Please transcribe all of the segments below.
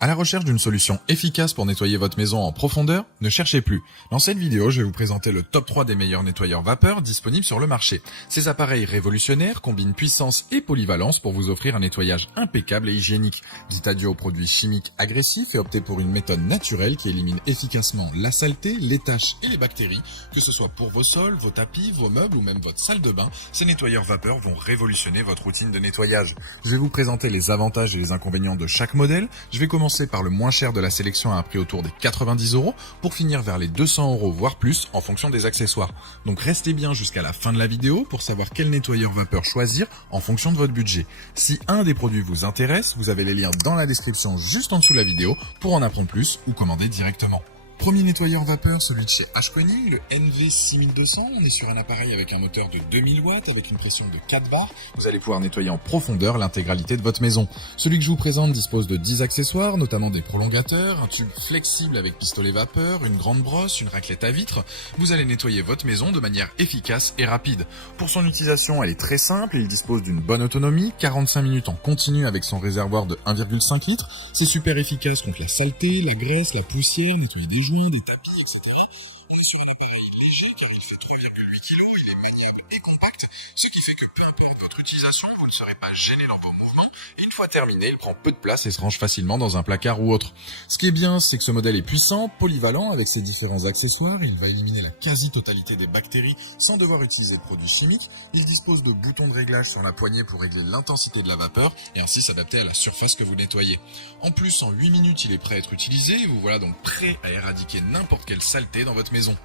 À la recherche d'une solution efficace pour nettoyer votre maison en profondeur, ne cherchez plus. Dans cette vidéo, je vais vous présenter le top 3 des meilleurs nettoyeurs vapeur disponibles sur le marché. Ces appareils révolutionnaires combinent puissance et polyvalence pour vous offrir un nettoyage impeccable et hygiénique. Vous êtes adieu aux produits chimiques agressifs et optez pour une méthode naturelle qui élimine efficacement la saleté, les taches et les bactéries. Que ce soit pour vos sols, vos tapis, vos meubles ou même votre salle de bain, ces nettoyeurs vapeur vont révolutionner votre routine de nettoyage. Je vais vous présenter les avantages et les inconvénients de chaque modèle. Je vais commencer par le moins cher de la sélection à un prix autour des 90 € pour finir vers les 200 € voire plus en fonction des accessoires. Donc restez bien jusqu'à la fin de la vidéo pour savoir quel nettoyeur vapeur choisir en fonction de votre budget. Si un des produits vous intéresse, vous avez les liens dans la description juste en dessous de la vidéo pour en apprendre plus ou commander directement. Premier nettoyeur vapeur, celui de chez Ashkoning, le NV6200. On est sur un appareil avec un moteur de 2000 watts avec une pression de 4 bars. Vous allez pouvoir nettoyer en profondeur l'intégralité de votre maison. Celui que je vous présente dispose de 10 accessoires, notamment des prolongateurs, un tube flexible avec pistolet vapeur, une grande brosse, une raclette à vitre. Vous allez nettoyer votre maison de manière efficace et rapide. Pour son utilisation, elle est très simple. Il dispose d'une bonne autonomie, 45 minutes en continu avec son réservoir de 1,5 litres. C'est super efficace contre la saleté, la graisse, la poussière, nettoyer des des tapis, etc. On est sur un appareil léger car il fait 3,8 kg, il est maniable et compact, ce qui fait que peu importe votre utilisation, vous ne serez pas gêné dans vos mouvements. Et une fois terminé, il prend peu de place et se range facilement dans un placard ou autre. Ce qui est bien, c'est que ce modèle est puissant, polyvalent avec ses différents accessoires. Il va éliminer la quasi-totalité des bactéries sans devoir utiliser de produits chimiques. Il dispose de boutons de réglage sur la poignée pour régler l'intensité de la vapeur et ainsi s'adapter à la surface que vous nettoyez. En plus, en 8 minutes, il est prêt à être utilisé et vous voilà donc prêt à éradiquer n'importe quelle saleté dans votre maison.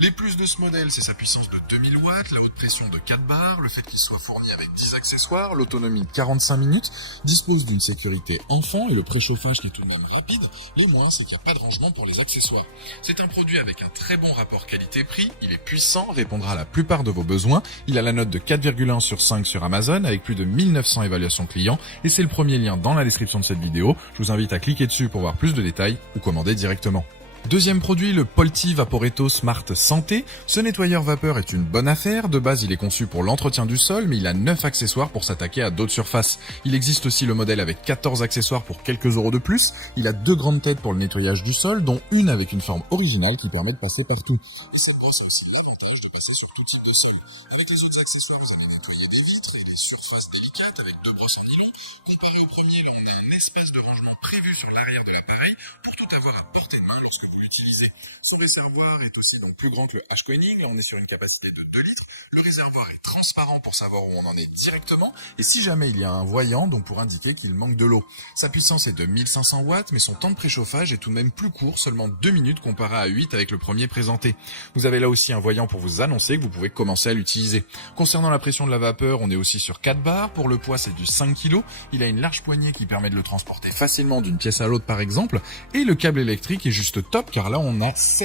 Les plus de ce modèle, c'est sa puissance de 2000 watts, la haute pression de 4 bars, le fait qu'il soit fourni avec 10 accessoires, l'autonomie de 45 minutes, dispose d'une sécurité enfant et le préchauffage qui est tout de même rapide. Les moins, c'est qu'il n'y a pas de rangement pour les accessoires. C'est un produit avec un très bon rapport qualité-prix, il est puissant, répondra à la plupart de vos besoins. Il a la note de 4,1 sur 5 sur Amazon avec plus de 1900 évaluations clients et c'est le premier lien dans la description de cette vidéo. Je vous invite à cliquer dessus pour voir plus de détails ou commander directement. Deuxième produit, le Polti Vaporetto Smart Santé. Ce nettoyeur vapeur est une bonne affaire. De base, il est conçu pour l'entretien du sol, mais il a 9 accessoires pour s'attaquer à d'autres surfaces. Il existe aussi le modèle avec 14 accessoires pour quelques euros de plus. Il a 2 grandes têtes pour le nettoyage du sol, dont une avec une forme originale qui permet de passer partout. Et cette brosse a aussi l'avantage de passer sur tout type de sol. Avec les autres accessoires, vous allez nettoyer des vitres et des surfaces délicates avec 2 brosses en nylon. Comparé au premier, là on a un espace de rangement prévu sur l'arrière de l'appareil pour tout avoir à portée de main lorsque vous l'utilisez. Ce réservoir est aussi donc plus grand que le Ashkoning, là on est sur une capacité de 2 litres. Le réservoir est transparent pour savoir où on en est directement et si jamais il y a un voyant donc pour indiquer qu'il manque de l'eau. Sa puissance est de 1500 watts mais son temps de préchauffage est tout de même plus court, seulement 2 minutes comparé à 8 avec le premier présenté. Vous avez là aussi un voyant pour vous annoncer que vous pouvez commencer à l'utiliser. Concernant la pression de la vapeur, on est aussi sur 4 bars, pour le poids c'est du 5 kg, il a une large poignée qui permet de le transporter facilement d'une pièce à l'autre par exemple et le câble électrique est juste top car là on a 7,5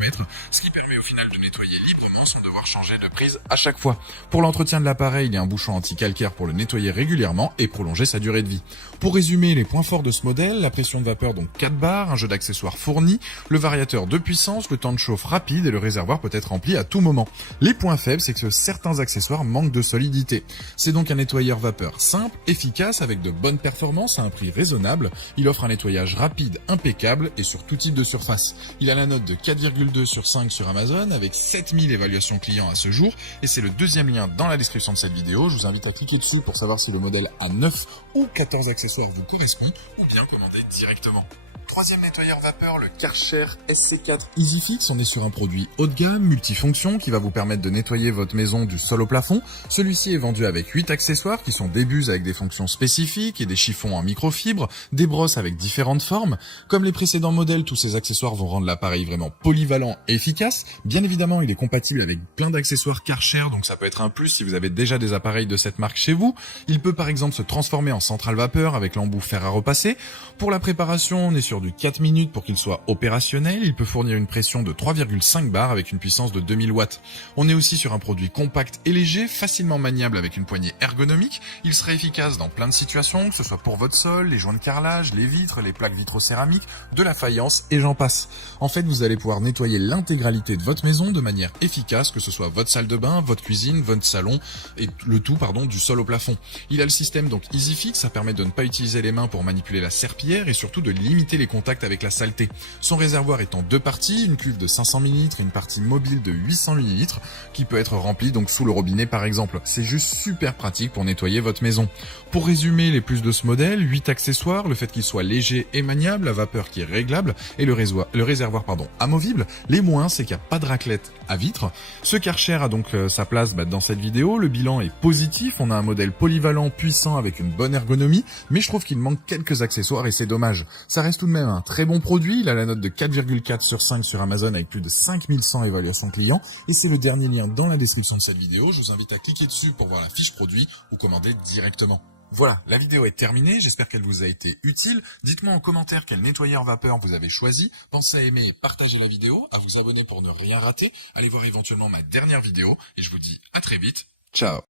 mètres, ce qui permet au final de nettoyer librement sans devoir changer de prise à chaque fois. Pour l'entretien de l'appareil, il y a un bouchon anti-calcaire pour le nettoyer régulièrement et prolonger sa durée de vie. Pour résumer les points forts de ce modèle, la pression de vapeur donc 4 bars, un jeu d'accessoires fourni, le variateur de puissance, le temps de chauffe rapide et le réservoir peut être rempli à tout moment. Les points faibles, c'est que certains accessoires manquent de solidité. C'est donc un nettoyeur vapeur simple, efficace, avec de bonnes performances à un prix raisonnable. Il offre un nettoyage rapide, impeccable et sur tout type de surface. Il a la note de 4,2 sur 5 sur Amazon avec 7000 évaluations clients à ce jour et c'est le deuxième lien dans la description de cette vidéo. Je vous invite à cliquer dessus pour savoir si le modèle a 9 ou 14 accessoires vous correspond ou bien commander directement. Troisième nettoyeur vapeur, le Karcher SC4 EasyFix. On est sur un produit haut de gamme, multifonction, qui va vous permettre de nettoyer votre maison du sol au plafond. Celui-ci est vendu avec 8 accessoires qui sont des buses avec des fonctions spécifiques et des chiffons en microfibre, des brosses avec différentes formes. Comme les précédents modèles, tous ces accessoires vont rendre l'appareil vraiment polyvalent et efficace. Bien évidemment, il est compatible avec plein d'accessoires Karcher, donc ça peut être un plus si vous avez déjà des appareils de cette marque chez vous. Il peut par exemple se transformer en centrale vapeur avec l'embout fer à repasser. Pour la préparation, on est sur attendu 4 minutes pour qu'il soit opérationnel. Il peut fournir une pression de 3,5 bars avec une puissance de 2000 watts. On est aussi sur un produit compact et léger, facilement maniable avec une poignée ergonomique. Il sera efficace dans plein de situations, que ce soit pour votre sol, les joints de carrelage, les vitres, les plaques vitrocéramiques, de la faïence et j'en passe. En fait, vous allez pouvoir nettoyer l'intégralité de votre maison de manière efficace, que ce soit votre salle de bain, votre cuisine, votre salon et le tout, du sol au plafond. Il a le système donc EasyFix, ça permet de ne pas utiliser les mains pour manipuler la serpillière et surtout de limiter les contacts avec la saleté. Son réservoir est en deux parties, une cuve de 500 ml et une partie mobile de 800 ml qui peut être remplie donc sous le robinet par exemple. C'est juste super pratique pour nettoyer votre maison. Pour résumer les plus de ce modèle, 8 accessoires, le fait qu'il soit léger et maniable, la vapeur qui est réglable et le réservoir amovible. Les moins, c'est qu'il n'y a pas de raclette à vitre. Ce Karcher a donc sa place dans cette vidéo. Le bilan est positif, on a un modèle polyvalent, puissant avec une bonne ergonomie, mais je trouve qu'il manque quelques accessoires et c'est dommage. Ça reste tout de même un très bon produit, il a la note de 4,4 sur 5 sur Amazon avec plus de 5100 évaluations clients et c'est le dernier lien dans la description de cette vidéo. Je vous invite à cliquer dessus pour voir la fiche produit ou commander directement. Voilà, la vidéo est terminée, j'espère qu'elle vous a été utile. Dites-moi en commentaire quel nettoyeur vapeur vous avez choisi. Pensez à aimer et partager la vidéo, à vous abonner pour ne rien rater. Allez voir éventuellement ma dernière vidéo et je vous dis à très vite. Ciao.